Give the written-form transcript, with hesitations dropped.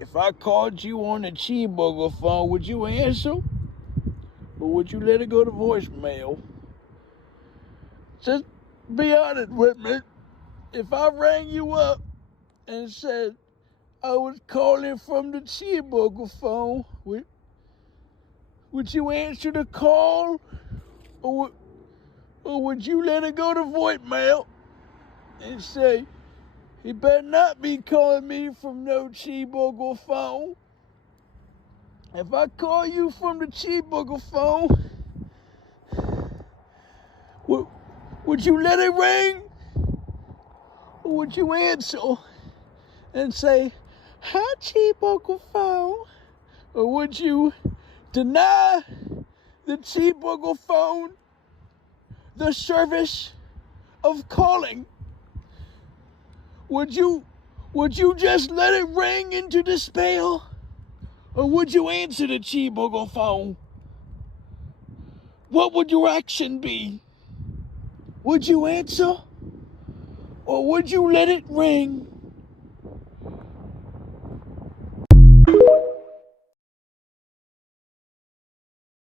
if I called you on the cheeseburger phone, would you answer? Or would you let it go to voicemail? Just be honest with me. If I rang you up and said I was calling from the cheeseburger phone, would you answer the call? Or would you let it go to voicemail and say, he better not be calling me from no cheeseburger phone? If I call you from the cheeseburger phone, would you let it ring? Or would you answer and say, hi, cheeseburger phone? Or would you deny the cheeseburger phone the service of calling? Would you just let it ring into despair? Or would you answer the cheeseburger phone? What would your action be? Would you answer? Or would you let it ring?